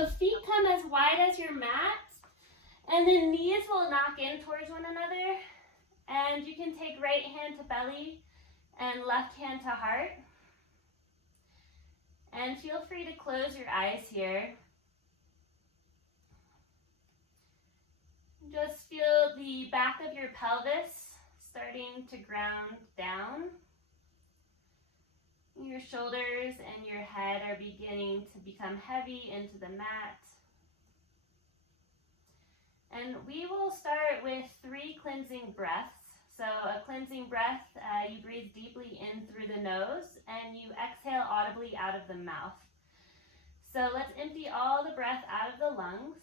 So feet come as wide as your mat, and then knees will knock in towards one another. And you can take right hand to belly and left hand to heart. And feel free to close your eyes here. Just feel the back of your pelvis starting to ground down. Your shoulders and your head are beginning to become heavy into the mat. And we will start with 3 cleansing breaths. So a cleansing breath, you breathe deeply in through the nose and you exhale audibly out of the mouth. So let's empty all the breath out of the lungs.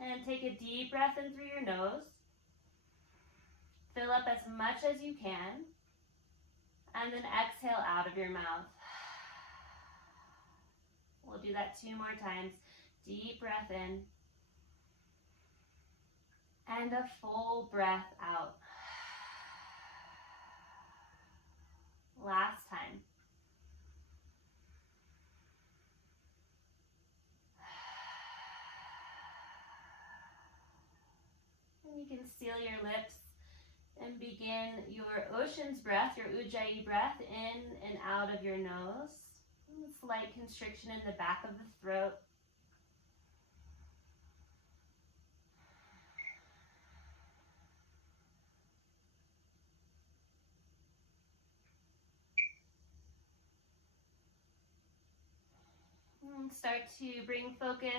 And take a deep breath in through your nose. Fill up as much as you can. And then exhale out of your mouth. We'll do that 2 more times. Deep breath in. And a full breath out. Last time. And you can seal your lips and begin your ocean's breath, your Ujjayi breath, in and out of your nose. Slight constriction in the back of the throat. And start to bring focus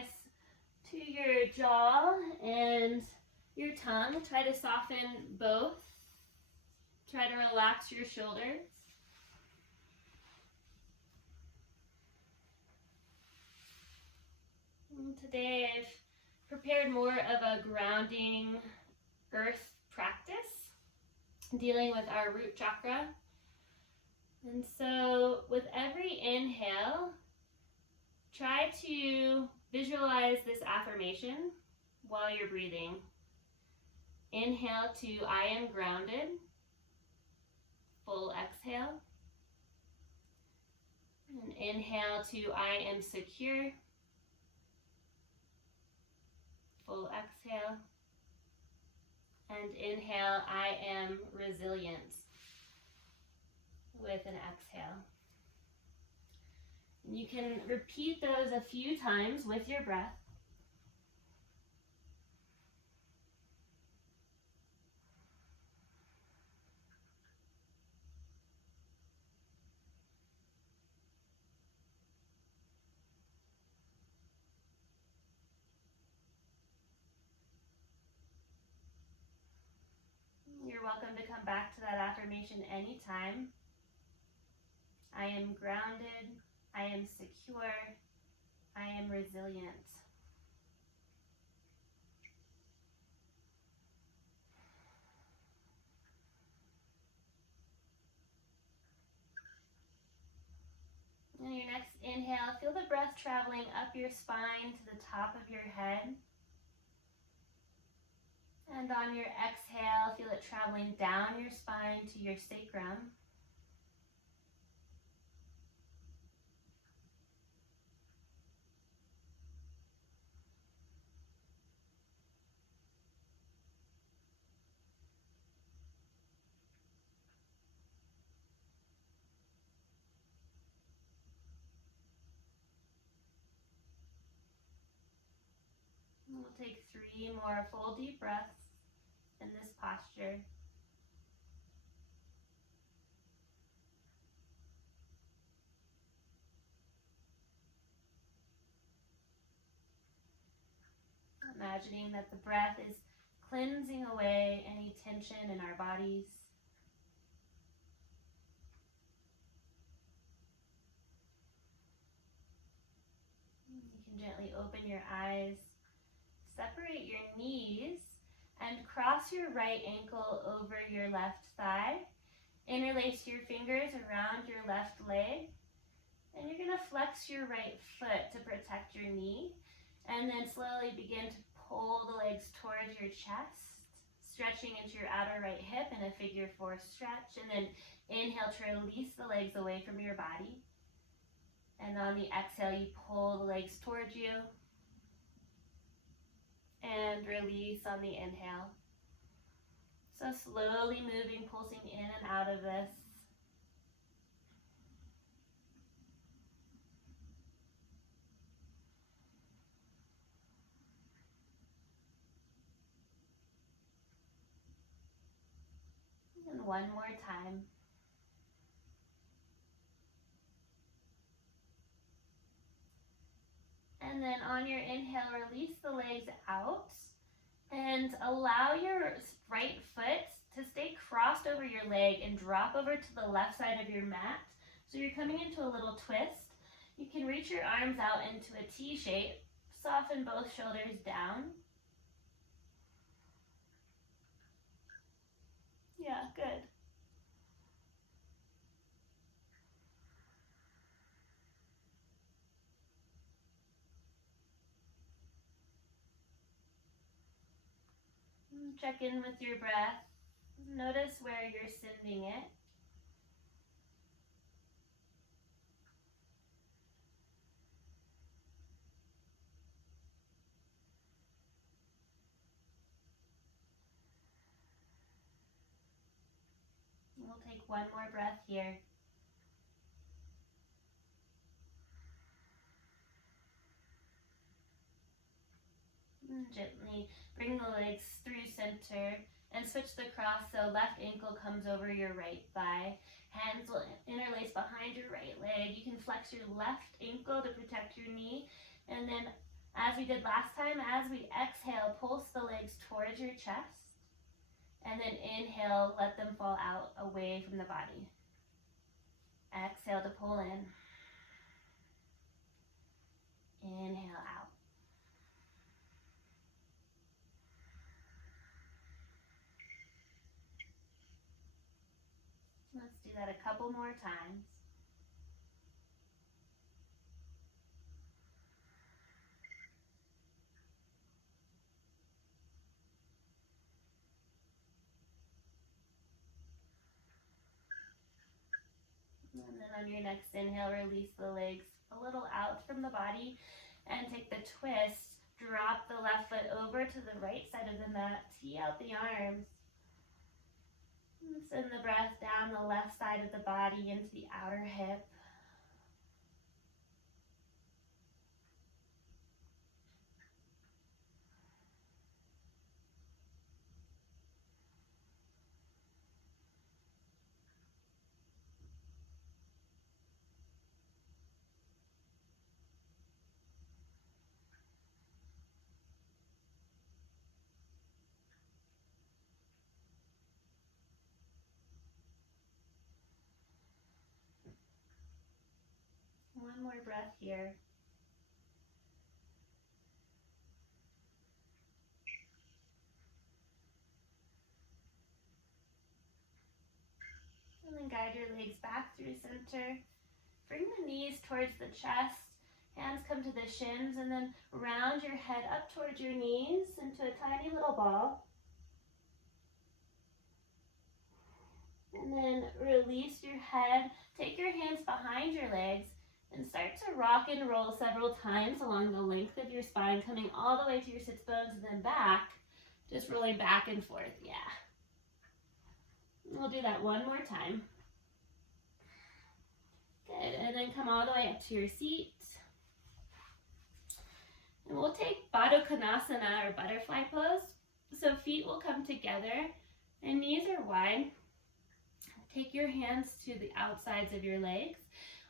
to your jaw and your tongue. Try to soften both. Try to relax your shoulders. And today I've prepared more of a grounding earth practice, dealing with our root chakra. And so with every inhale, try to visualize this affirmation while you're breathing. Inhale to I am grounded. Full exhale. And inhale to I am secure. Full exhale. And inhale, I am resilient. With an exhale. And you can repeat those a few times with your breath. You're welcome to come back to that affirmation anytime. I am grounded. I am secure. I am resilient. And your next inhale, feel the breath traveling up your spine to the top of your head. And on your exhale, feel it traveling down your spine to your sacrum. And we'll take 3 more full deep breaths in this posture. Imagining that the breath is cleansing away any tension in our bodies. You can gently open your eyes, separate your knees, and cross your right ankle over your left thigh. Interlace your fingers around your left leg. And you're going to flex your right foot to protect your knee. And then slowly begin to pull the legs towards your chest, stretching into your outer right hip in a figure 4 stretch. And then inhale to release the legs away from your body. And on the exhale, you pull the legs towards you. And release on the inhale. So slowly moving, pulsing in and out of this. And one more time. And then on your inhale, release the legs out and allow your right foot to stay crossed over your leg and drop over to the left side of your mat. So you're coming into a little twist. You can reach your arms out into a T shape. Soften both shoulders down. Yeah, good. Check in with your breath. Notice where you're sending it. We'll take one more breath here. And gently bring the legs through center and switch the cross so left ankle comes over your right thigh. Hands will interlace behind your right leg. You can flex your left ankle to protect your knee. And then, as we did last time, as we exhale, pulse the legs towards your chest. And then inhale, let them fall out away from the body. Exhale to pull in. Inhale out. Let's do that a couple more times. And then on your next inhale, release the legs a little out from the body and take the twist. Drop the left foot over to the right side of the mat. Tee out the arms. And send the breath down the left side of the body into the outer hip. One more breath here. And then guide your legs back through center. Bring the knees towards the chest. Hands come to the shins, and then round your head up towards your knees into a tiny little ball. And then release your head. Take your hands behind your legs and start to rock and roll several times along the length of your spine, coming all the way to your sits bones and then back. Just rolling back and forth, yeah. We'll do that one more time. Good, and then come all the way up to your seat. And we'll take Baddha Konasana or butterfly pose. So feet will come together and knees are wide. Take your hands to the outsides of your legs.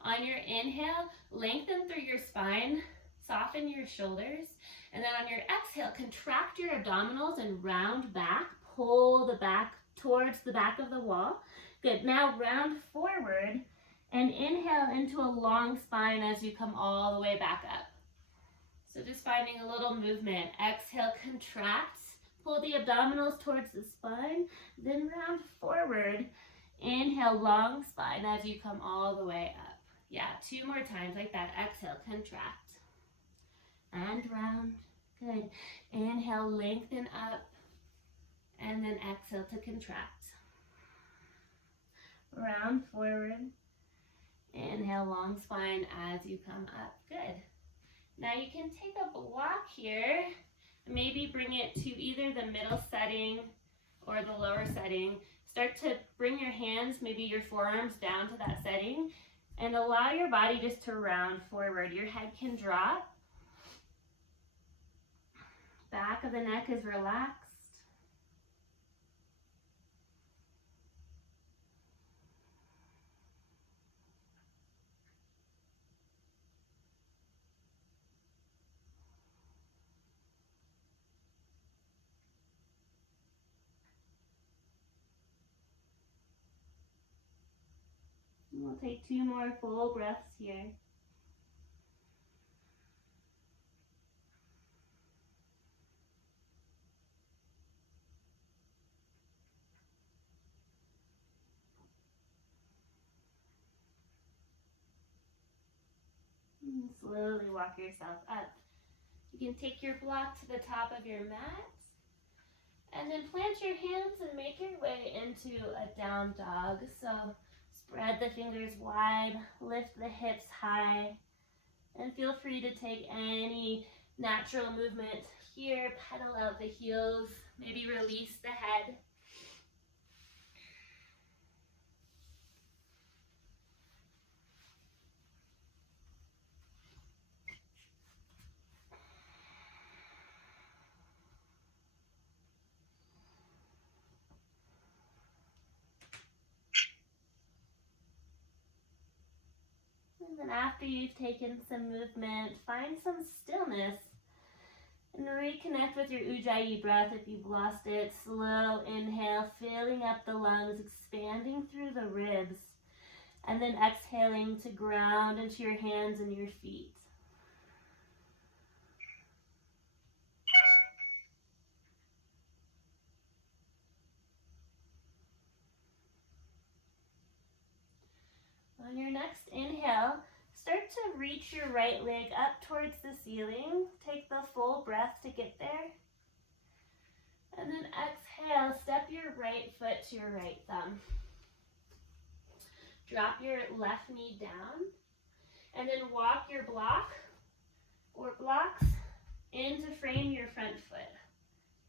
On your inhale, lengthen through your spine, soften your shoulders. And then on your exhale, contract your abdominals and round back. Pull the back towards the back of the wall. Good, now round forward and inhale into a long spine as you come all the way back up. So just finding a little movement. Exhale, contract. Pull the abdominals towards the spine, then round forward. Inhale, long spine as you come all the way up. Yeah, 2 more times like that. Exhale, contract. And round. Good. Inhale, lengthen up. And then exhale to contract. Round forward. Inhale. inhale, long spine as you come up. Good. Now you can take a block here, maybe bring it to either the middle setting or the lower setting. Start to bring your hands, maybe your forearms down to that setting, and allow your body just to round forward. Your head can drop. Back of the neck is relaxed. We'll take 2 more full breaths here. And slowly walk yourself up. You can take your block to the top of your mat, and then plant your hands and make your way into a down dog. So spread the fingers wide, lift the hips high, and feel free to take any natural movement here. Pedal out the heels, maybe release the head. And then after you've taken some movement, find some stillness and reconnect with your Ujjayi breath if you've lost it. Slow inhale, filling up the lungs, expanding through the ribs, and then exhaling to ground into your hands and your feet. On your next inhale, start to reach your right leg up towards the ceiling. Take the full breath to get there. And then exhale, step your right foot to your right thumb. Drop your left knee down. And then walk your block or blocks in to frame your front foot.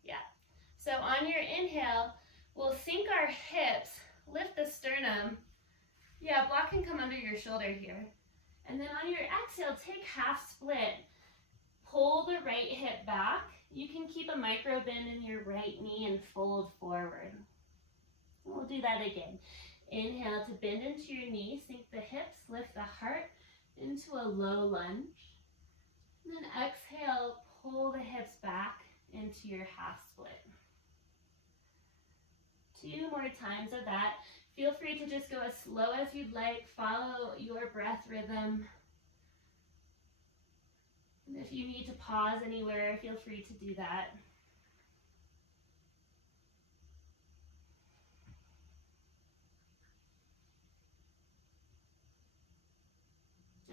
Yeah. So on your inhale, we'll sink our hips, lift the sternum. Yeah, block can come under your shoulder here. And then on your exhale, take half split. Pull the right hip back. You can keep a micro bend in your right knee and fold forward. We'll do that again. Inhale to bend into your knee, sink the hips, lift the heart into a low lunge. And then exhale, pull the hips back into your half split. 2 more times of that. Feel free to just go as slow as you'd like. Follow your breath rhythm. And if you need to pause anywhere, feel free to do that.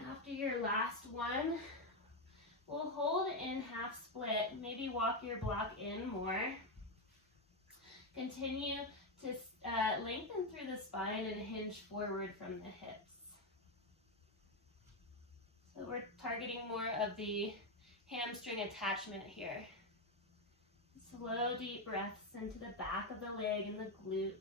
After your last one, we'll hold in half split. Maybe walk your block in more. Continue to lengthen through the spine and hinge forward from the hips. So we're targeting more of the hamstring attachment here. Slow, deep breaths into the back of the leg and the glute.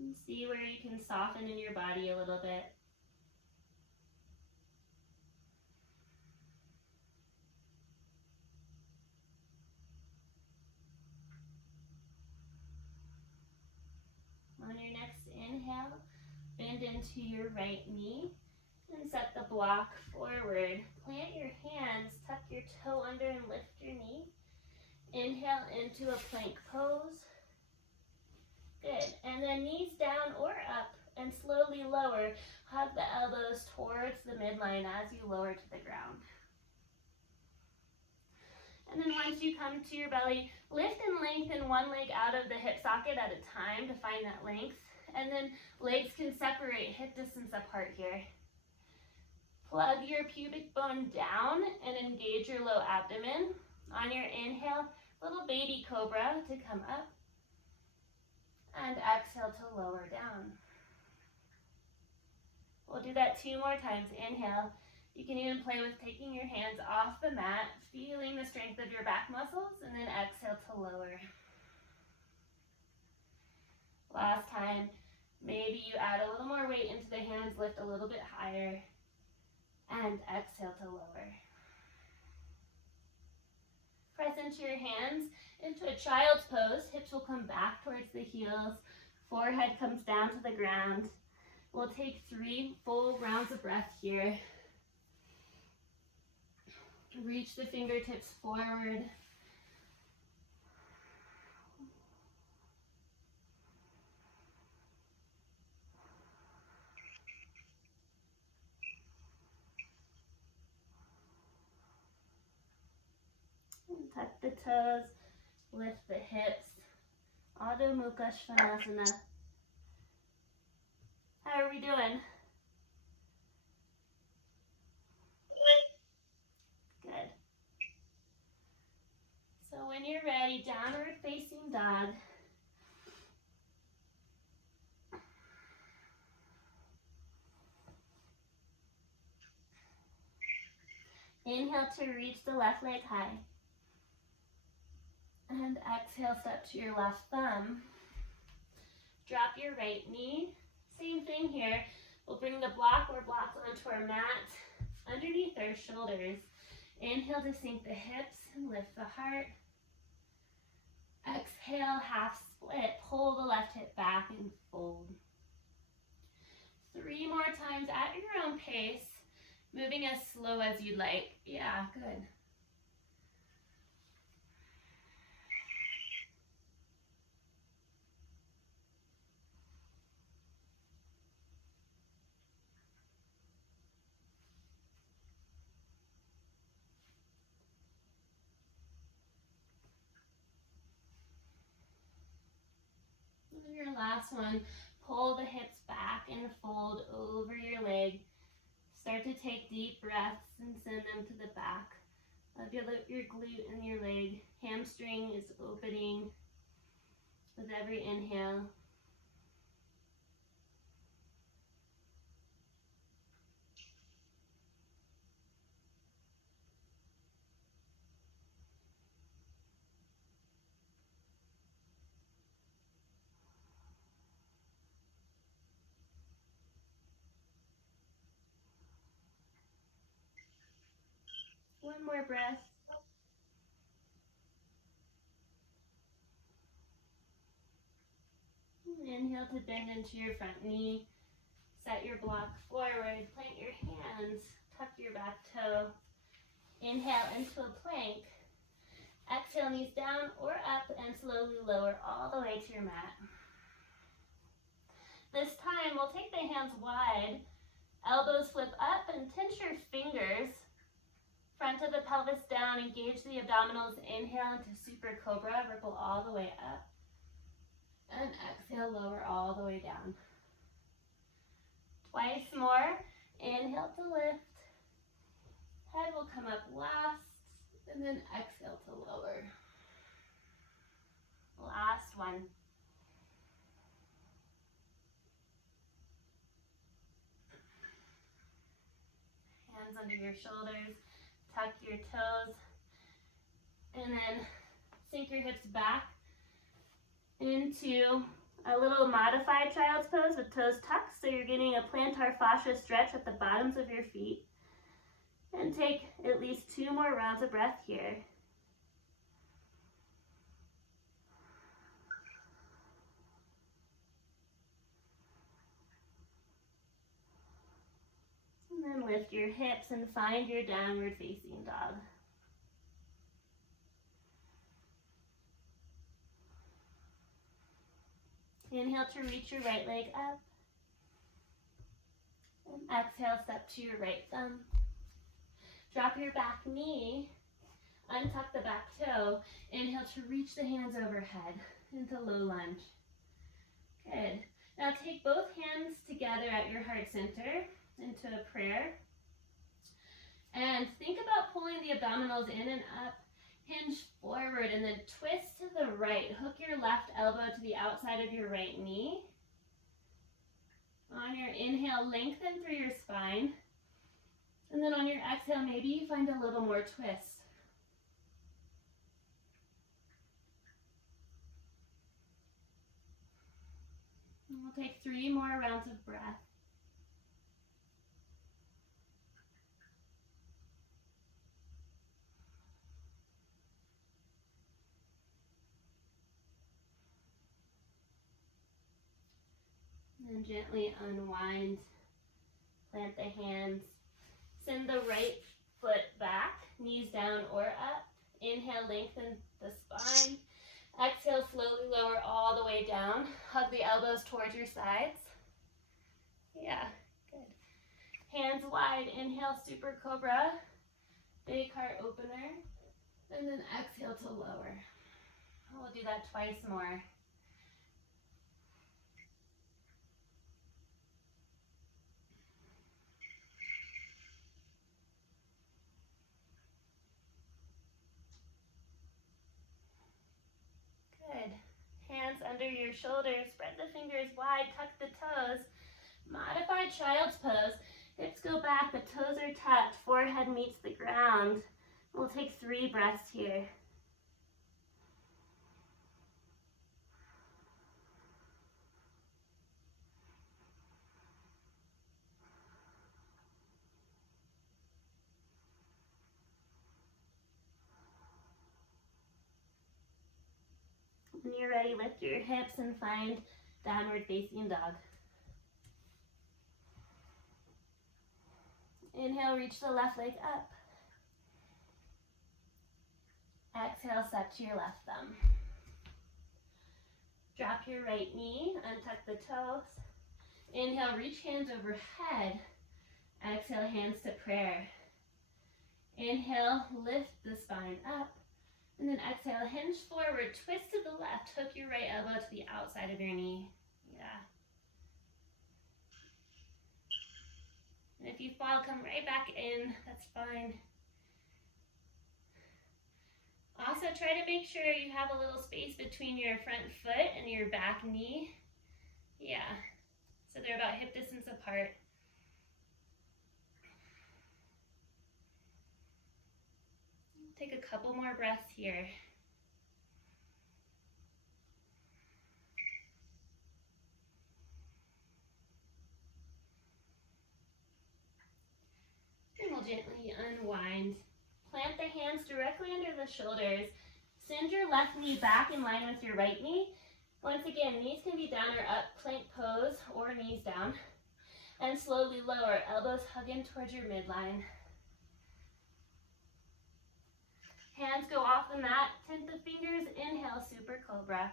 And see where you can soften in your body a little bit. On your next inhale, bend into your right knee and set the block forward. Plant your hands, tuck your toe under and lift your knee. Inhale into a plank pose. Good. And then knees down or up and slowly lower. Hug the elbows towards the midline as you lower to the ground. And then once you come to your belly, lift and lengthen one leg out of the hip socket at a time to find that length. And then legs can separate hip distance apart here. Plug your pubic bone down and engage your low abdomen. On your inhale, little baby cobra to come up. And exhale to lower down. We'll do that 2 more times. Inhale. You can even play with taking your hands off the mat, feeling the strength of your back muscles, and then exhale to lower. Last time, maybe you add a little more weight into the hands, lift a little bit higher, and exhale to lower. Press into your hands into a child's pose. Hips will come back towards the heels. Forehead comes down to the ground. We'll take 3 full rounds of breath here. Reach the fingertips forward. And tuck the toes, lift the hips. Adho Mukha Svanasana. How are we doing? Good. So when you're ready, downward facing dog. Inhale to reach the left leg high. And exhale, step to your left thumb. Drop your right knee. Same thing here. We'll bring the block or blocks onto our mat underneath our shoulders. Inhale to sink the hips and lift the heart. Exhale, half split. Pull the left hip back and fold. 3 more times at your own pace, moving as slow as you'd like. Yeah, good. Your last one, pull the hips back and fold over your leg. Start to take deep breaths and send them to the back of your glute and your leg. Hamstring is opening with every inhale. One more breath. Inhale to bend into your front knee. Set your block forward. Plant your hands. Tuck your back toe. Inhale into a plank. Exhale, knees down or up and slowly lower all the way to your mat. This time, we'll take the hands wide. Elbows flip up and pinch your fingers. Front of the pelvis down, engage the abdominals. Inhale into Super Cobra, ripple all the way up. And exhale, lower all the way down. Twice more. Inhale to lift. Head will come up last, and then exhale to lower. Last one. Hands under your shoulders. Tuck your toes. And then sink your hips back into a little modified child's pose with toes tucked, so you're getting a plantar fascia stretch at the bottoms of your feet. And take at least 2 more rounds of breath here. And then lift your hips and find your downward facing dog. Inhale to reach your right leg up. And exhale, step to your right thumb. Drop your back knee. Untuck the back toe. Inhale to reach the hands overhead into low lunge. Good. Now take both hands together at your heart center into a prayer. And think about pulling the abdominals in and up, hinge forward, and then twist to the right. Hook your left elbow to the outside of your right knee. On your inhale, lengthen through your spine. And then on your exhale, maybe you find a little more twist. And we'll take 3 more rounds of breath. And then gently unwind, plant the hands. Send the right foot back, knees down or up. Inhale, lengthen the spine. Exhale, slowly lower all the way down. Hug the elbows towards your sides. Yeah, good. Hands wide, inhale, super cobra. Big heart opener. And then exhale to lower. We'll do that twice more. Good. Hands under your shoulders, spread the fingers wide, tuck the toes. Modified child's pose. Hips go back, the toes are tucked, forehead meets the ground. We'll take 3 breaths here. When you're ready, lift your hips and find downward facing dog. Inhale, reach the left leg up. Exhale, step to your left thumb. Drop your right knee, untuck the toes. Inhale, reach hands overhead. Exhale, hands to prayer. Inhale, lift the spine up. And then exhale, hinge forward, twist to the left, hook your right elbow to the outside of your knee. Yeah. And if you fall, come right back in, that's fine. Also, try to make sure you have a little space between your front foot and your back knee. Yeah, so they're about hip distance apart. Take a couple more breaths here. And we'll gently unwind. Plant the hands directly under the shoulders. Send your left knee back in line with your right knee. Once again, knees can be down or up, plank pose, or knees down. And slowly lower, elbows hug in towards your midline. Hands go off the mat, tint the fingers, inhale, super cobra.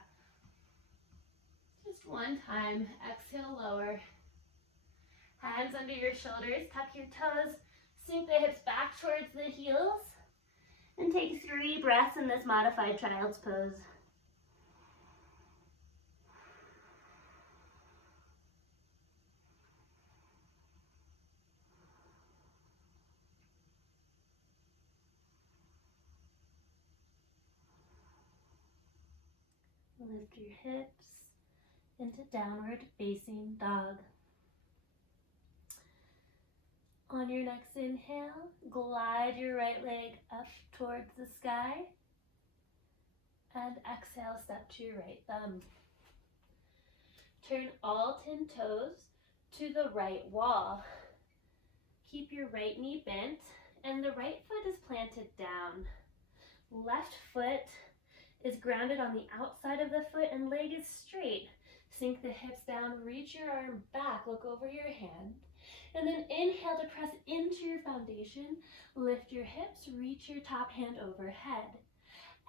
Just one time, exhale, lower. Hands under your shoulders, tuck your toes, sink the hips back towards the heels, and take 3 breaths in this modified child's pose. Lift your hips into downward facing dog. On your next inhale, glide your right leg up towards the sky. And exhale, step to your right thumb. Turn all 10 toes to the right wall. Keep your right knee bent and the right foot is planted down. Left foot is grounded on the outside of the foot and leg is straight. Sink the hips down, reach your arm back, look over your hand. And then inhale to press into your foundation. Lift your hips, reach your top hand overhead.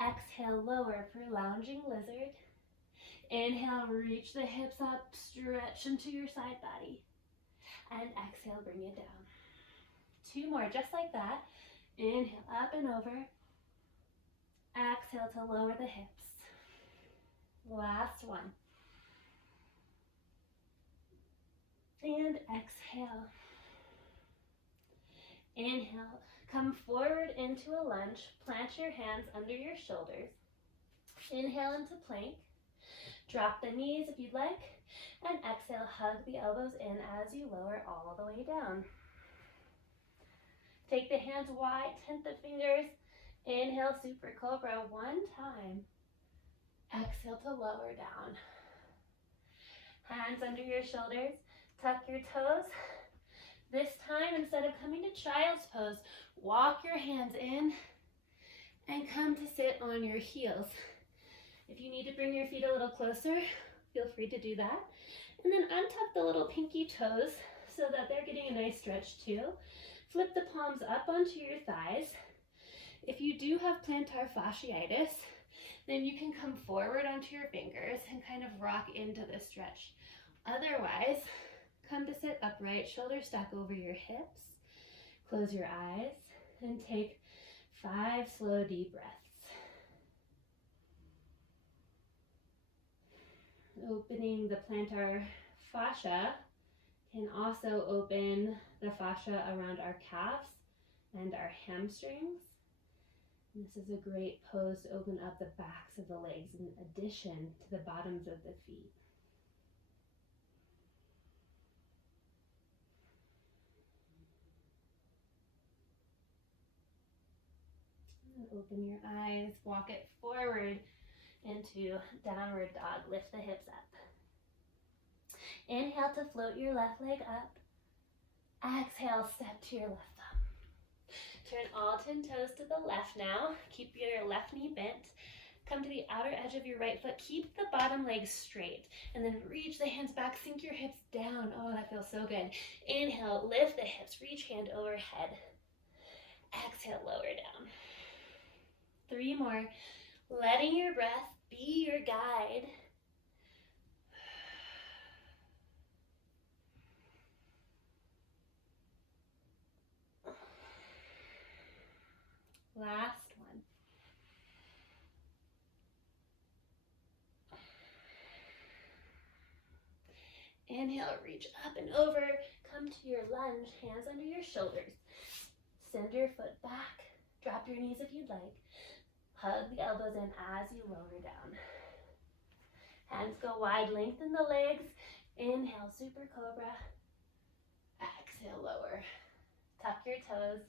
Exhale, lower for lounging lizard. Inhale, reach the hips up, stretch into your side body. And exhale, bring it down. 2 more, just like that. Inhale, up and over. Exhale to lower the hips. Last one. And exhale. Inhale, Come forward into a lunge. Plant your hands under your shoulders. Inhale into plank. Drop the knees if you'd like. And exhale, hug the elbows in as you lower all the way down. Take the hands wide, tent the fingers. Inhale, super cobra one time. Exhale to lower down. Hands under your shoulders. Tuck your toes. This time, instead of coming to child's pose, walk your hands in and come to sit on your heels. If you need to bring your feet a little closer, feel free to do that. And then untuck the little pinky toes so that they're getting a nice stretch too. Flip the palms up onto your thighs. If you do have plantar fasciitis, then you can come forward onto your fingers and kind of rock into this stretch. Otherwise, come to sit upright, shoulders stack over your hips. Close your eyes and take 5 slow, deep breaths. Opening the plantar fascia can also open the fascia around our calves and our hamstrings. And this is a great pose to open up the backs of the legs in addition to the bottoms of the feet. Open your eyes, walk it forward into downward dog. Lift the hips up. Inhale to float your left leg up. Exhale, step to your left thumb. Turn all 10 toes to the left now. Keep your left knee bent. Come to the outer edge of your right foot. Keep the bottom leg straight. And then reach the hands back. Sink your hips down. Oh, that feels so good. Inhale, lift the hips. Reach hand overhead. Exhale, lower down. 3 more. Letting your breath be your guide. Last one. Inhale, reach up and over. Come to your lunge, hands under your shoulders. Send your foot back. Drop your knees if you'd like. Hug the elbows in as you lower down. Hands go wide, lengthen the legs. Inhale, super cobra. Exhale, lower. Tuck your toes.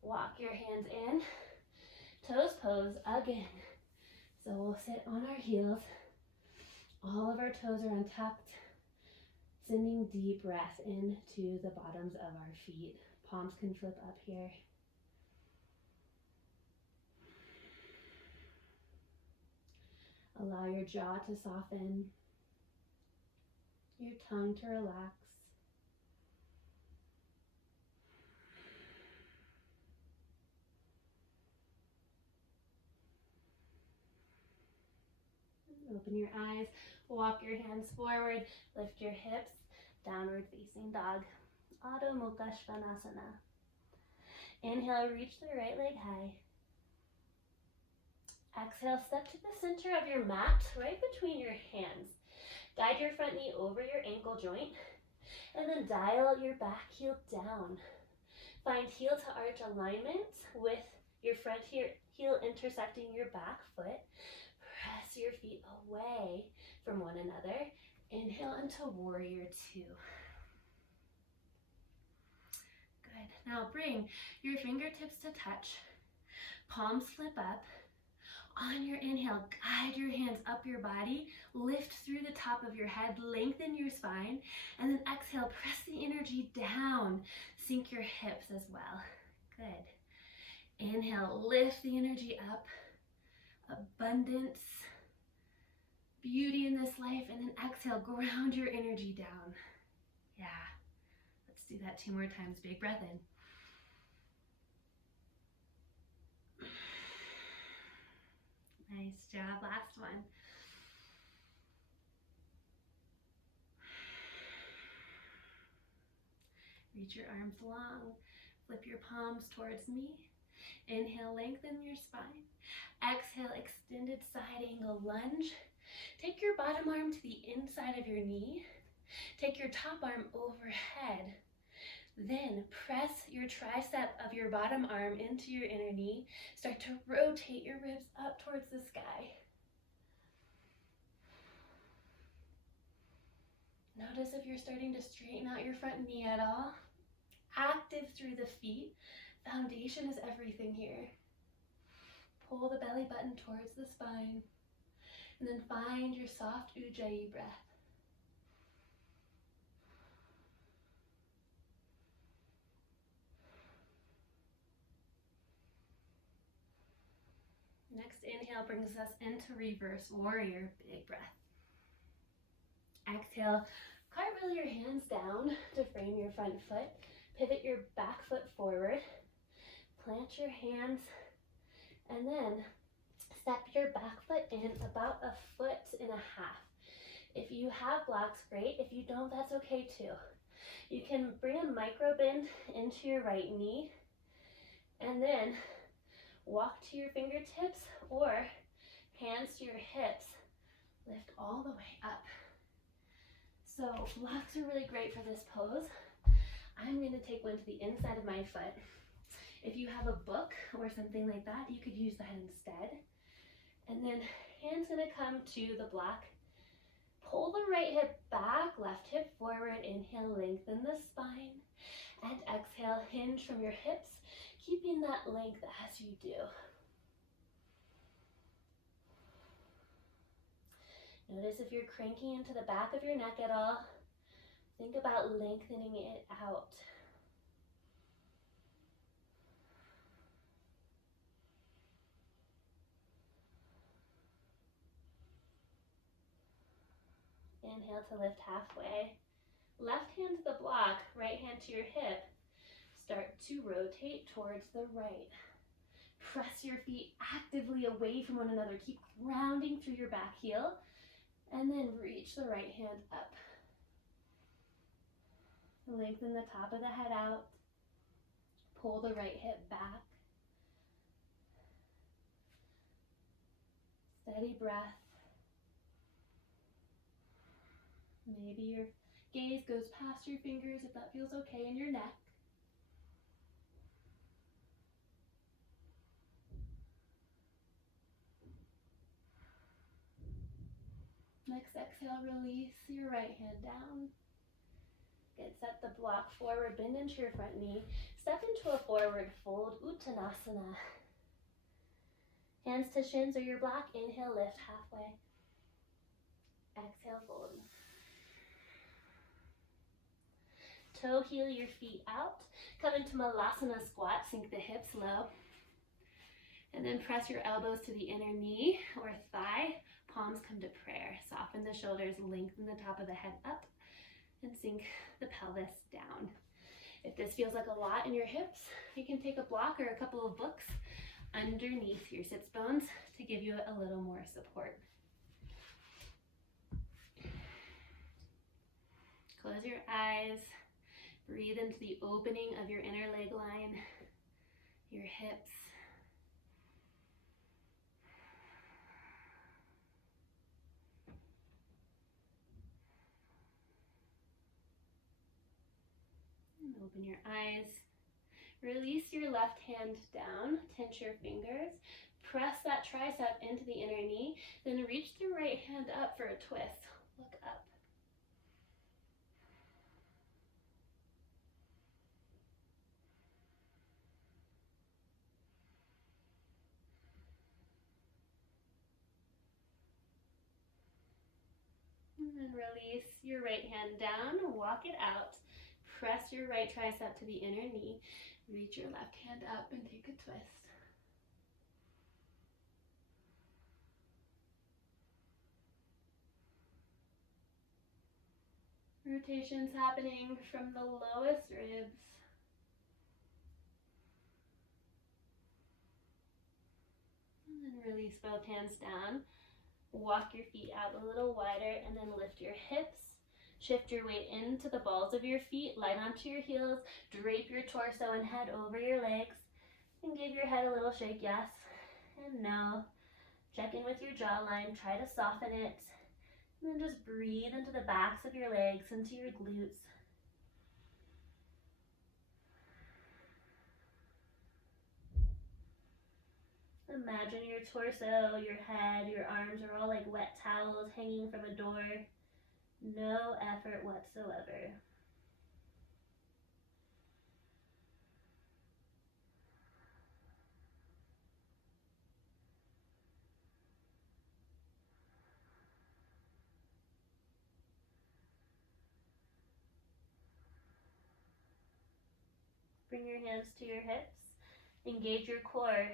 Walk your hands in. Toes pose again. So we'll sit on our heels. All of our toes are untucked. Sending deep breath into the bottoms of our feet. Palms can flip up here. Allow your jaw to soften, your tongue to relax. Open your eyes, walk your hands forward, lift your hips, downward facing dog, Adho Mukha Svanasana. Inhale, reach the right leg high. Exhale, step to the center of your mat, right between your hands. Guide your front knee over your ankle joint, and then dial your back heel down. Find heel to arch alignment with your front heel intersecting your back foot. Press your feet away from one another. Inhale into warrior 2. Good. Now bring your fingertips to touch. Palms flip up. On your inhale, guide your hands up your body, lift through the top of your head, lengthen your spine, and then exhale, press the energy down. Sink your hips as well. Good. Inhale, lift the energy up. Abundance, beauty in this life, and then exhale, ground your energy down. Yeah. Let's do that 2 more times. Big breath in. Nice job. Last one. Reach your arms long. Flip your palms towards me. Inhale, lengthen your spine. Exhale, extended side angle lunge. Take your bottom arm to the inside of your knee. Take your top arm overhead. Then press your tricep of your bottom arm into your inner knee. Start to rotate your ribs up towards the sky. Notice if you're starting to straighten out your front knee at all. Active through the feet. Foundation is everything here. Pull the belly button towards the spine. And then find your soft Ujjayi breath. Next inhale brings us into reverse warrior, big breath. Exhale, cartwheel your hands down to frame your front foot. Pivot your back foot forward. Plant your hands and then step your back foot in about 1.5 feet. If you have blocks, great. If you don't, that's okay too. You can bring a micro bend into your right knee and then walk to your fingertips or hands to your hips. Lift all the way up. So blocks are really great for this pose. I'm going to take one to the inside of my foot. If you have a book or something like that, you could use that instead. And then hand's going to come to the block. Pull the right hip back, left hip forward. Inhale, lengthen the spine. And exhale, hinge from your hips, keeping that length as you do. Notice if you're cranking into the back of your neck at all. Think about lengthening it out. Inhale to lift halfway. Left hand to the block, right hand to your hip. Start to rotate towards the right. Press your feet actively away from one another. Keep grounding through your back heel. And then reach the right hand up. Lengthen the top of the head out. Pull the right hip back. Steady breath. Maybe your gaze goes past your fingers if that feels okay in your neck. Next exhale, release your right hand down. Good, set the block forward, bend into your front knee. Step into a forward fold, Uttanasana. Hands to shins or your block. Inhale, lift halfway. Exhale, fold. Toe heel your feet out. Come into Malasana squat, sink the hips low. And then press your elbows to the inner knee or thigh. Palms come to prayer. Soften the shoulders, lengthen the top of the head up, and sink the pelvis down. If this feels like a lot in your hips, you can take a block or a couple of books underneath your sits bones to give you a little more support. Close your eyes. Breathe into the opening of your inner leg line, your hips. And open your eyes. Release your left hand down, tense your fingers. Press that tricep into the inner knee, then reach the right hand up for a twist. Look up. And then release your right hand down, walk it out. Press your right tricep to the inner knee. Reach your left hand up and take a twist. Rotations happening from the lowest ribs. And then release both hands down. Walk your feet out a little wider and then lift your hips. Shift your weight into the balls of your feet, light onto your heels, drape your torso and head over your legs, and give your head a little shake, yes and no. Check in with your jawline, try to soften it, and then just breathe into the backs of your legs, into your glutes. Imagine your torso, your head, your arms are all like wet towels hanging from a door. No effort whatsoever. Bring your hands to your hips. Engage your core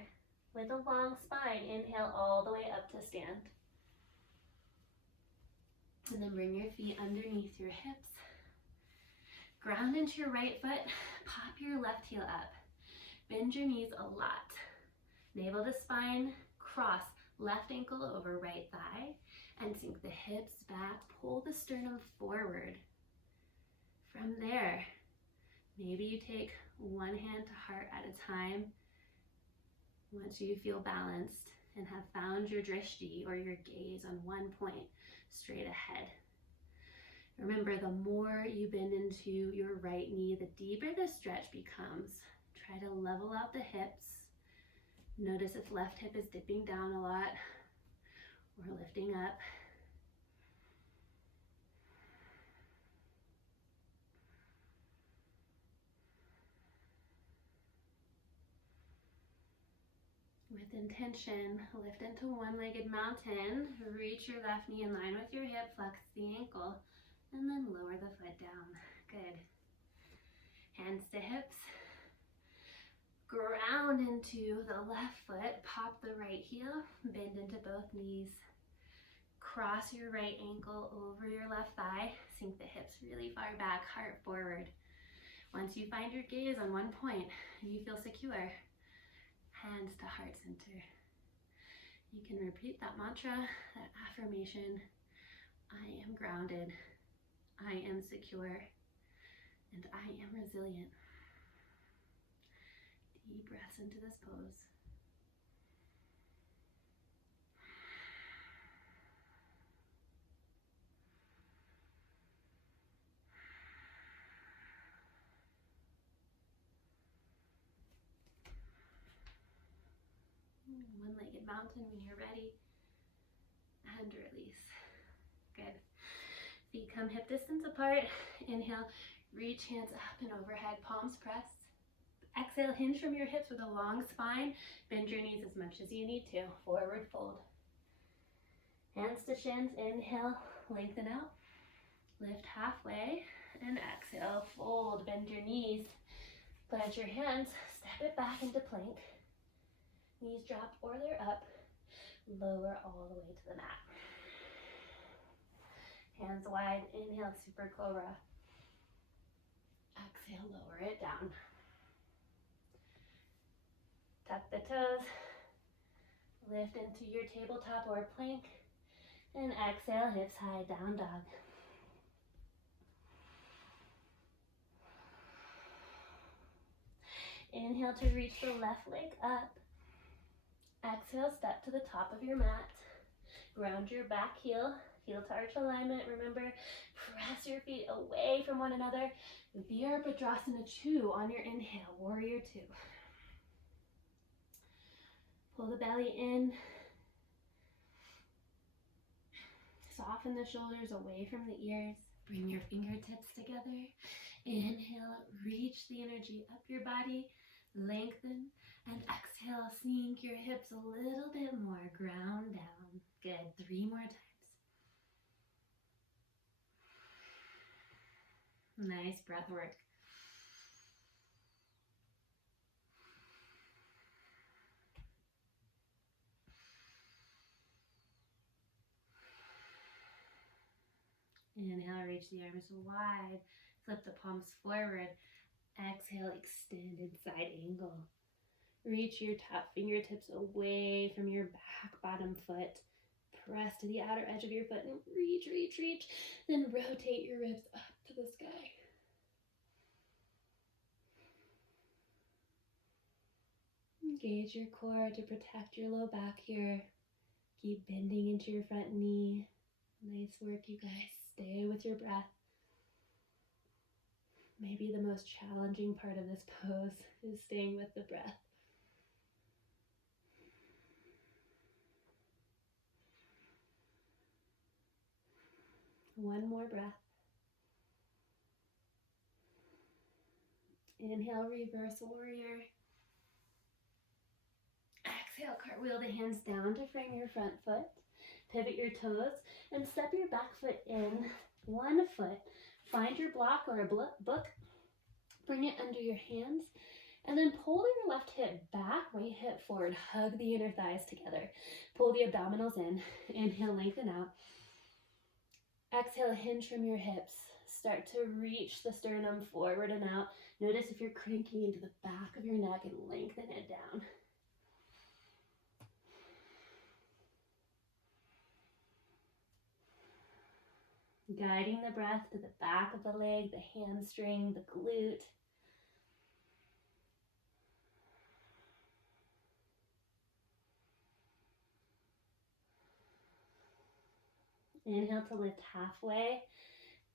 with a long spine. Inhale all the way up to stand. And then bring your feet underneath your hips. Ground into your right foot. Pop your left heel up. Bend your knees a lot. Navel to spine. Cross left ankle over right thigh. And sink the hips back. Pull the sternum forward. From there, maybe you take one hand to heart at a time. Once you feel balanced and have found your drishti, or your gaze on one point straight ahead. Remember, the more you bend into your right knee, the deeper the stretch becomes. Try to level out the hips. Notice if left hip is dipping down a lot or lifting up. With intention, lift into one-legged mountain. Reach your left knee in line with your hip, flex the ankle, and then lower the foot down. Good. Hands to hips. Ground into the left foot, pop the right heel, bend into both knees. Cross your right ankle over your left thigh, sink the hips really far back, heart forward. Once you find your gaze on one point, you feel secure. Hands to heart center. You can repeat that mantra, that affirmation. I am grounded, I am secure, and I am resilient. Deep breaths into this pose. One-legged mountain when you're ready. And release. Good. Feet come hip distance apart. Inhale, reach hands up and overhead, palms press. Exhale, hinge from your hips with a long spine. Bend your knees as much as you need to. Forward fold. Hands to shins. Inhale, lengthen out. Lift halfway and exhale, fold. Bend your knees. Plant your hands. Step it back into plank. Knees drop or they're up. Lower all the way to the mat. Hands wide. Inhale, super cobra. Exhale, lower it down. Tuck the toes. Lift into your tabletop or plank. And exhale, hips high, down dog. Inhale to reach the left leg up. Exhale, step to the top of your mat. Ground your back heel, heel to arch alignment. Remember, press your feet away from one another. Virabhadrasana 2 on your inhale, warrior 2. Pull the belly in. Soften the shoulders away from the ears. Bring your fingertips together. Inhale, reach the energy up your body. Lengthen. And exhale, sink your hips a little bit more. Ground down. Good. 3 more times. Nice breath work. Inhale, reach the arms wide. Flip the palms forward. Exhale, extended side angle. Reach your top fingertips away from your back bottom foot. Press to the outer edge of your foot and reach, reach, reach. Then rotate your ribs up to the sky. Engage your core to protect your low back here. Keep bending into your front knee. Nice work, you guys. Stay with your breath. Maybe the most challenging part of this pose is staying with the breath. One more breath. Inhale, reverse warrior. Exhale, cartwheel the hands down to frame your front foot. Pivot your toes and step your back foot in. One foot. Find your block or a book. Bring it under your hands. And then pull your left hip back, right hip forward. Hug the inner thighs together. Pull the abdominals in. Inhale, lengthen out. Exhale, hinge from your hips. Start to reach the sternum forward and out. Notice if you're cranking into the back of your neck and lengthen it down. Guiding the breath to the back of the leg, the hamstring, the glute. Inhale to lift halfway.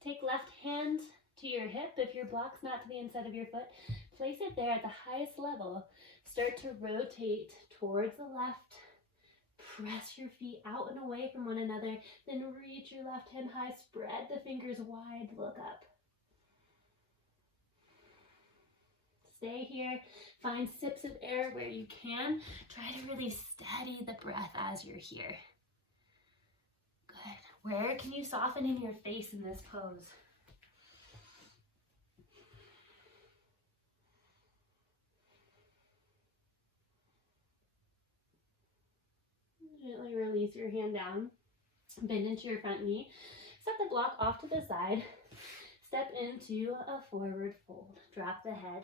Take left hand to your hip. If your block's not to the inside of your foot, place it there at the highest level. Start to rotate towards the left. Press your feet out and away from one another. Then reach your left hand high. Spread the fingers wide. Look up. Stay here. Find sips of air where you can. Try to really steady the breath as you're here. Good. Where can you soften in your face in this pose? Gently release your hand down. Bend into your front knee. Set the block off to the side. Step into a forward fold. Drop the head.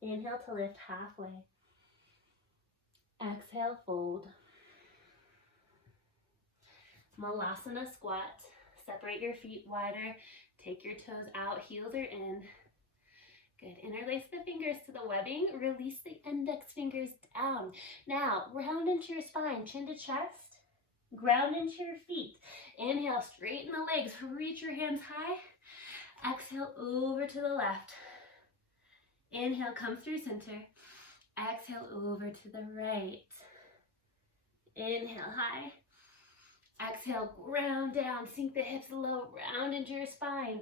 Inhale to lift halfway. Exhale, fold. Malasana squat. Separate your feet wider. Take your toes out. Heels are in. Good. Interlace the fingers to the webbing. Release the index fingers down. Now, round into your spine, chin to chest. Ground into your feet. Inhale, straighten the legs. Reach your hands high. Exhale, over to the left. Inhale, come through center. Exhale, over to the right. Inhale, high. Exhale, ground down. Sink the hips low. Round into your spine.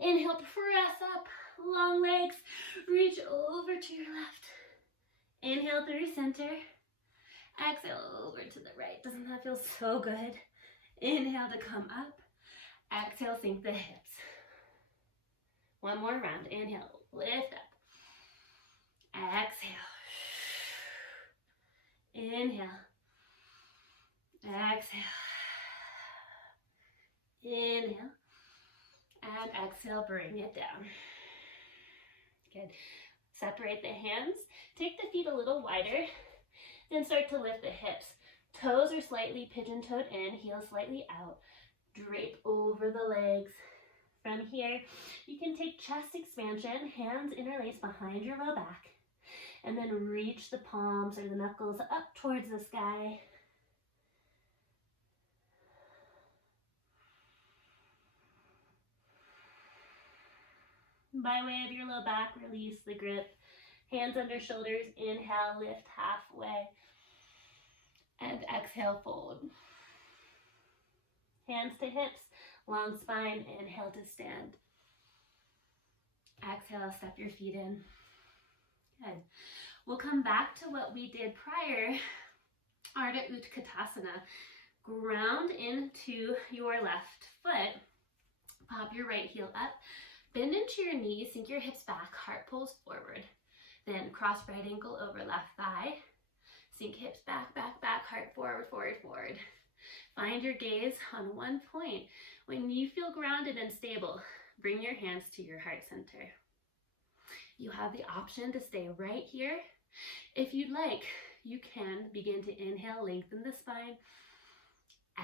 Inhale, press up. Long legs, reach over to your left. Inhale through center. Exhale over to the right. Doesn't that feel so good? Inhale to come up. Exhale, sink the hips. One more round. Inhale, lift up. Exhale. Inhale. Exhale. Inhale. And exhale, bring it down. Good. Separate the hands. Take the feet a little wider. Then start to lift the hips. Toes are slightly pigeon-toed in, heels slightly out. Drape over the legs. From here, you can take chest expansion, hands interlace behind your low back, and then reach the palms or the knuckles up towards the sky. By way of your low back, release the grip. Hands under shoulders, inhale, lift halfway. And exhale, fold. Hands to hips, long spine, inhale to stand. Exhale, step your feet in. Good. We'll come back to what we did prior, Ardha Utkatasana. Ground into your left foot. Pop your right heel up. Bend into your knees, sink your hips back, heart pulls forward. Then cross right ankle over left thigh. Sink hips back, back, back, heart forward, forward, forward. Find your gaze on one point. When you feel grounded and stable, bring your hands to your heart center. You have the option to stay right here. If you'd like, you can begin to inhale, lengthen the spine.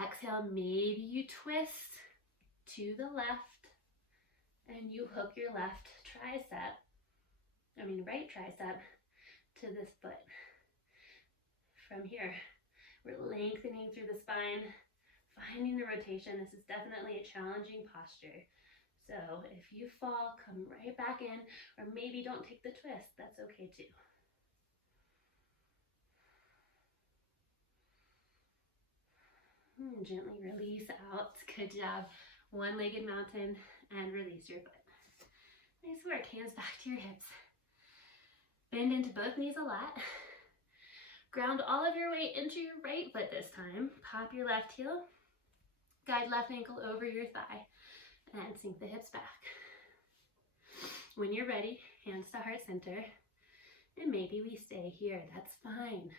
Exhale, maybe you twist to the left. And you hook your right tricep to this foot. From here, we're lengthening through the spine, finding the rotation. This is definitely a challenging posture. So if you fall, come right back in, or maybe don't take the twist. That's okay too. Gently release out. Good job. One-legged mountain and release your foot. Nice work. Hands back to your hips. Bend into both knees a lot. Ground all of your weight into your right foot this time. Pop your left heel. Guide left ankle over your thigh and sink the hips back. When you're ready, hands to heart center. And maybe we stay here. That's fine.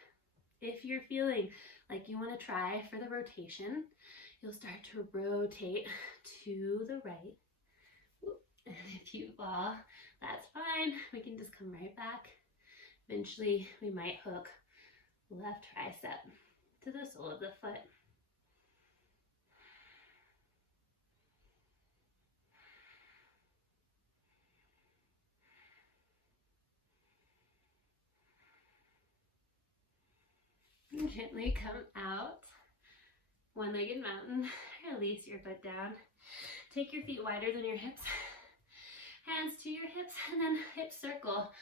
If you're feeling like you want to try for the rotation, you'll start to rotate to the right. And if you fall, that's fine. We can just come right back. Eventually, we might hook left tricep to the sole of the foot. And gently come out. One-legged mountain. Release your foot down. Take your feet wider than your hips. Hands to your hips and then hip circle.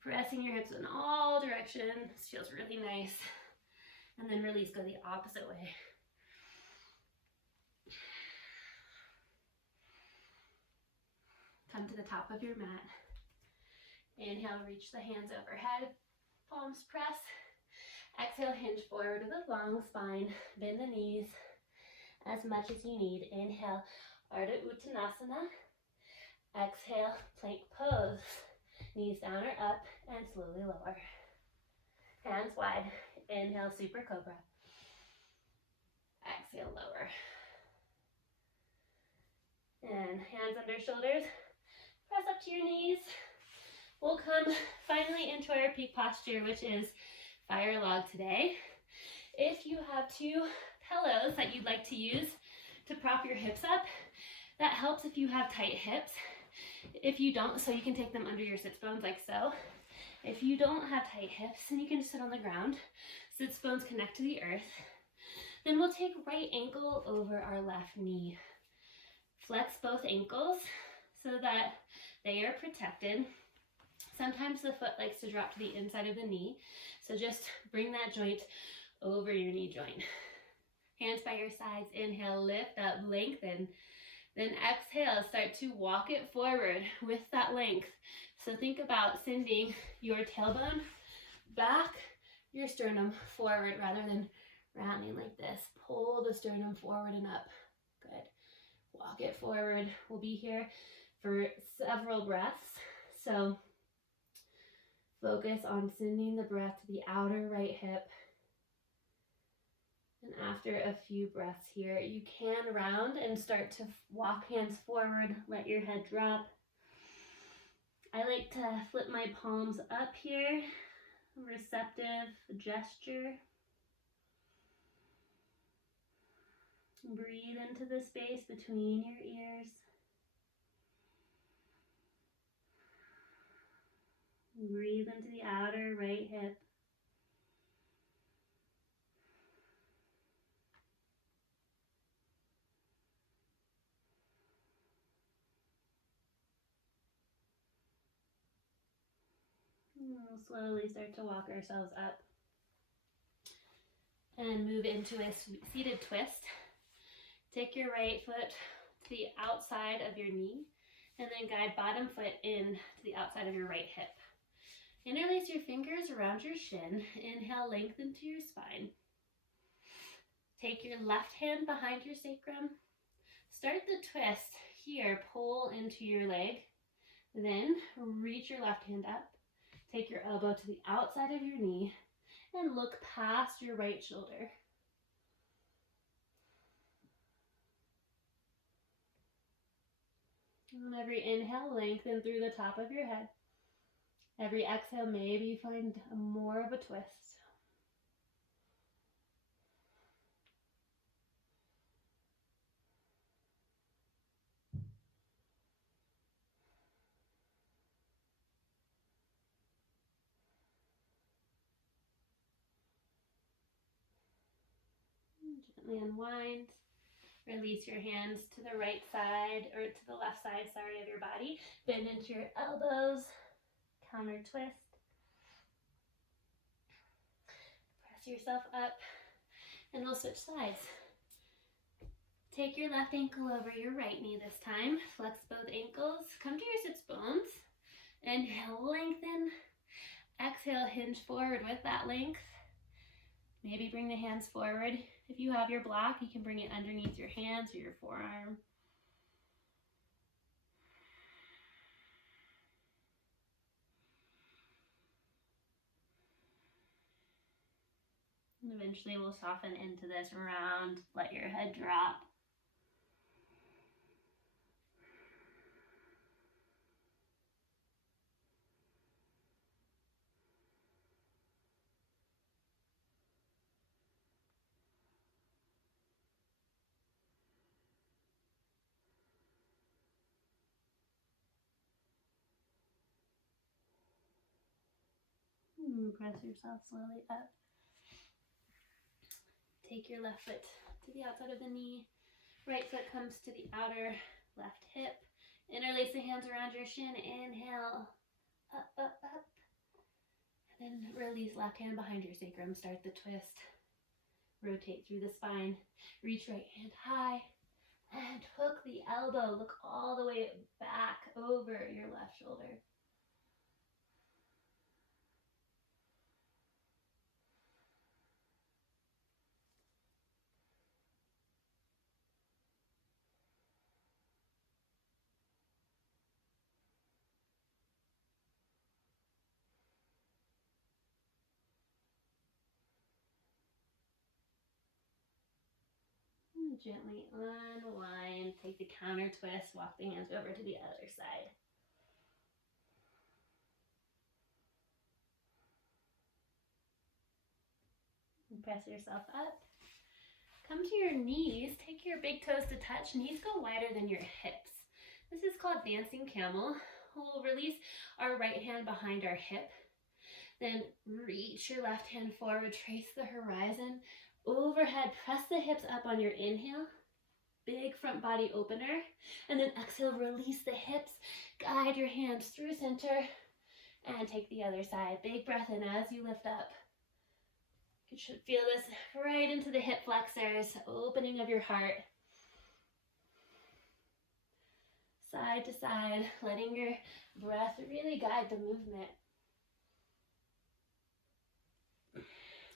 Pressing your hips in all directions. This feels really nice. And then release, go the opposite way. Come to the top of your mat. Inhale, reach the hands overhead. Palms press. Exhale, hinge forward with a long spine. Bend the knees as much as you need. Inhale, Ardha Uttanasana. Exhale, plank pose. Knees down or up and slowly lower. Hands wide. Inhale, Super Cobra. Exhale, lower. And hands under shoulders. Press up to your knees. We'll come finally into our peak posture, which is fire log today. If you have two pillows that you'd like to use to prop your hips up, that helps if you have tight hips. If you don't, so you can take them under your sits bones like so. If you don't have tight hips, then you can just sit on the ground. Sits bones connect to the earth. Then we'll take right ankle over our left knee. Flex both ankles so that they are protected. Sometimes the foot likes to drop to the inside of the knee, so just bring that joint over your knee joint. Hands by your sides. Inhale, lift up, lengthen. Then exhale, start to walk it forward with that length. So think about sending your tailbone back, your sternum forward rather than rounding like this. Pull the sternum forward and up. Good. Walk it forward. We'll be here for several breaths. So focus on sending the breath to the outer right hip. And after a few breaths here, you can round and start to walk hands forward, let your head drop. I like to flip my palms up here, receptive gesture. Breathe into the space between your ears. Breathe into the outer right hip. We'll slowly start to walk ourselves up and move into a seated twist. Take your right foot to the outside of your knee and then guide bottom foot in to the outside of your right hip. Interlace your fingers around your shin. Inhale, lengthen to your spine. Take your left hand behind your sacrum. Start the twist here, pull into your leg. Then reach your left hand up. Take your elbow to the outside of your knee and look past your right shoulder. On every inhale, lengthen through the top of your head. Every exhale, maybe find more of a twist. Gently unwind. Release your hands to the right side, or to the left side, sorry, of your body. Bend into your elbows. Counter twist. Press Press yourself up and we'll switch sides. Take your left ankle over your right knee this time. Flex both ankles. Come to your sits bones. Inhale, lengthen. Exhale, hinge forward with that length. Maybe bring the hands forward. If you have your block, you can bring it underneath your hands or your forearm. And eventually we'll soften into this round. Let your head drop. Press yourself slowly up. Take your left foot to the outside of the knee. Right foot comes to the outer left hip. Interlace the hands around your shin. Inhale. Up, up, up. And then release left hand behind your sacrum. Start the twist. Rotate through the spine. Reach right hand high. And hook the elbow. Look all the way back over your left shoulder. Gently unwind, take the counter twist, walk the hands over to the other side. And press yourself up. Come to your knees, take your big toes to touch, knees go wider than your hips. This is called dancing camel. We'll release our right hand behind our hip, then reach your left hand forward, trace the horizon. Overhead, press the hips up on your inhale, big front body opener, and then exhale, release the hips, guide your hands through center, and take the other side. Big breath in as you lift up. You should feel this right into the hip flexors, opening of your heart. Side to side, letting your breath really guide the movement.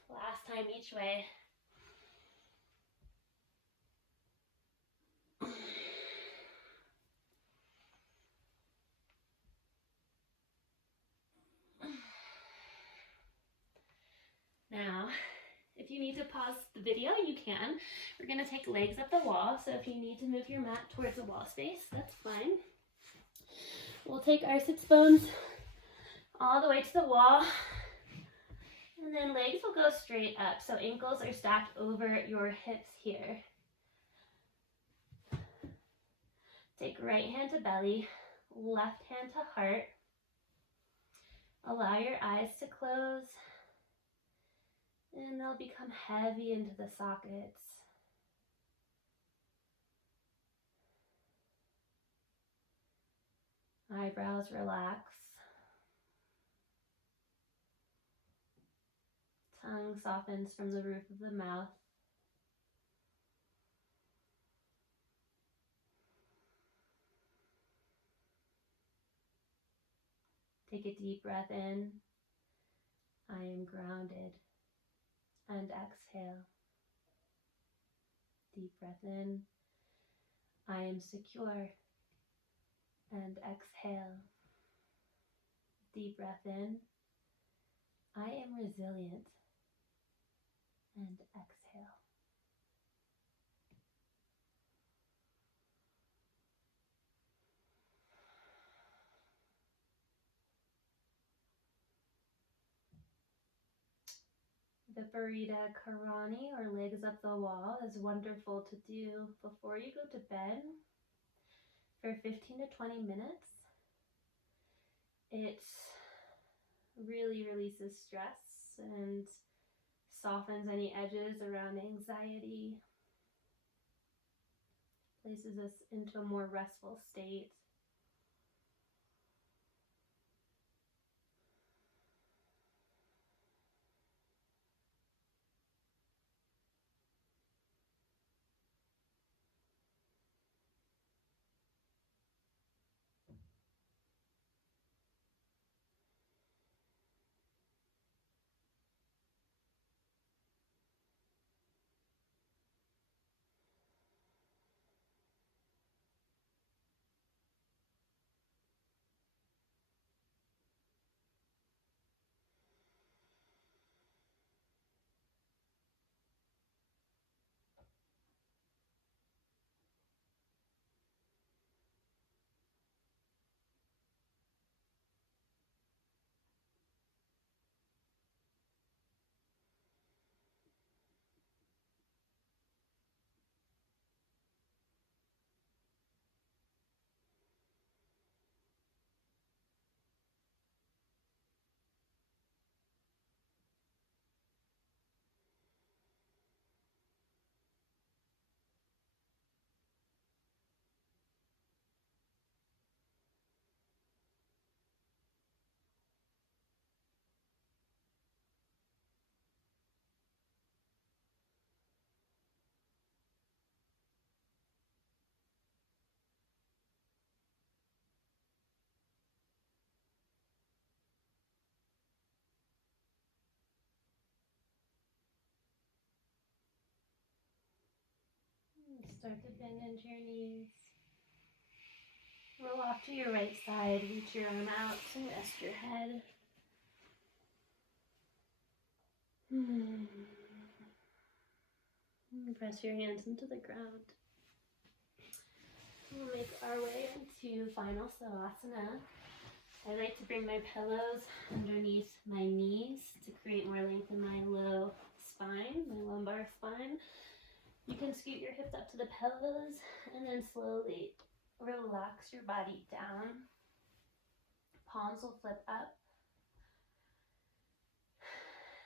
Last time each way. Now, if you need to pause the video, you can. We're going to take legs up the wall, so if you need to move your mat towards the wall space, that's fine. We'll take our sits bones all the way to the wall, and then legs will go straight up, so ankles are stacked over your hips here. Take right hand to belly, left hand to heart. Allow your eyes to close. And they'll become heavy into the sockets. Eyebrows relax. Tongue softens from the roof of the mouth. Take a deep breath in. I am grounded. And exhale. Deep breath in. I am secure. And exhale. Deep breath in. I am resilient. And exhale. Viparita Karani, or legs up the wall, is wonderful to do before you go to bed for 15 to 20 minutes. It really releases stress and softens any edges around anxiety, places us into a more restful state. Start to bend into your knees. Roll off to your right side, reach your arm out and rest your head. Press your hands into the ground. We'll make our way into final Savasana. I like to bring my pillows underneath my knees to create more length in my low spine, my lumbar spine. You can scoot your hips up to the pillows and then slowly relax your body down. Palms will flip up.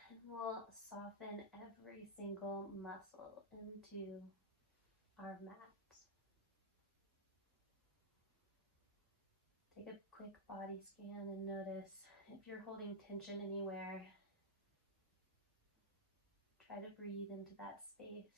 And we'll soften every single muscle into our mat. Take a quick body scan and notice if you're holding tension anywhere. Try to breathe into that space.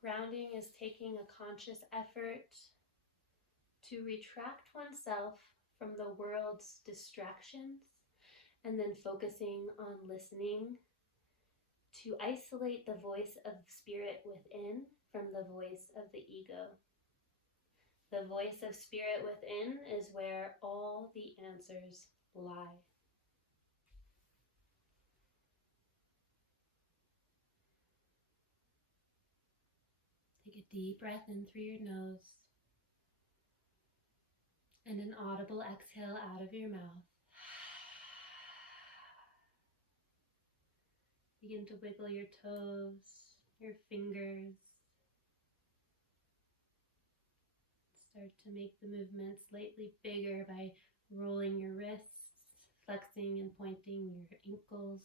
Grounding is taking a conscious effort to retract oneself from the world's distractions and then focusing on listening, to isolate the voice of spirit within from the voice of the ego. The voice of spirit within is where all the answers lie. Take a deep breath in through your nose and an audible exhale out of your mouth. Begin to wiggle your toes, your fingers. Start to make the movement slightly bigger by rolling your wrists, flexing and pointing your ankles.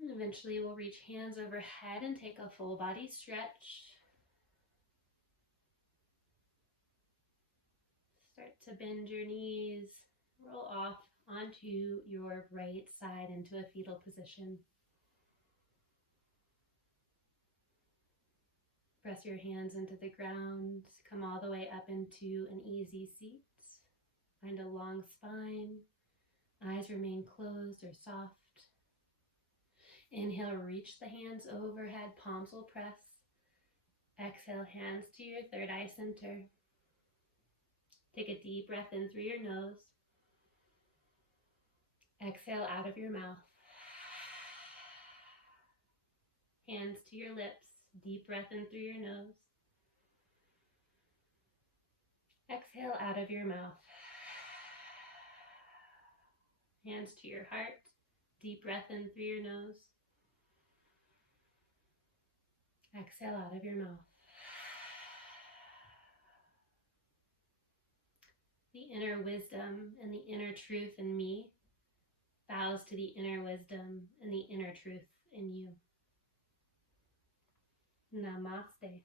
And eventually we'll reach hands overhead and take a full body stretch. Start to bend your knees, roll off onto your right side into a fetal position. Press your hands into the ground, come all the way up into an easy seat. Find a long spine, eyes remain closed or soft. Inhale, reach the hands overhead, palms will press. Exhale, hands to your third eye center. Take a deep breath in through your nose. Exhale out of your mouth. Hands to your lips, deep breath in through your nose. Exhale out of your mouth. Hands to your heart, deep breath in through your nose. Exhale out of your mouth. The inner wisdom and the inner truth in me bows to the inner wisdom and the inner truth in you. Namaste.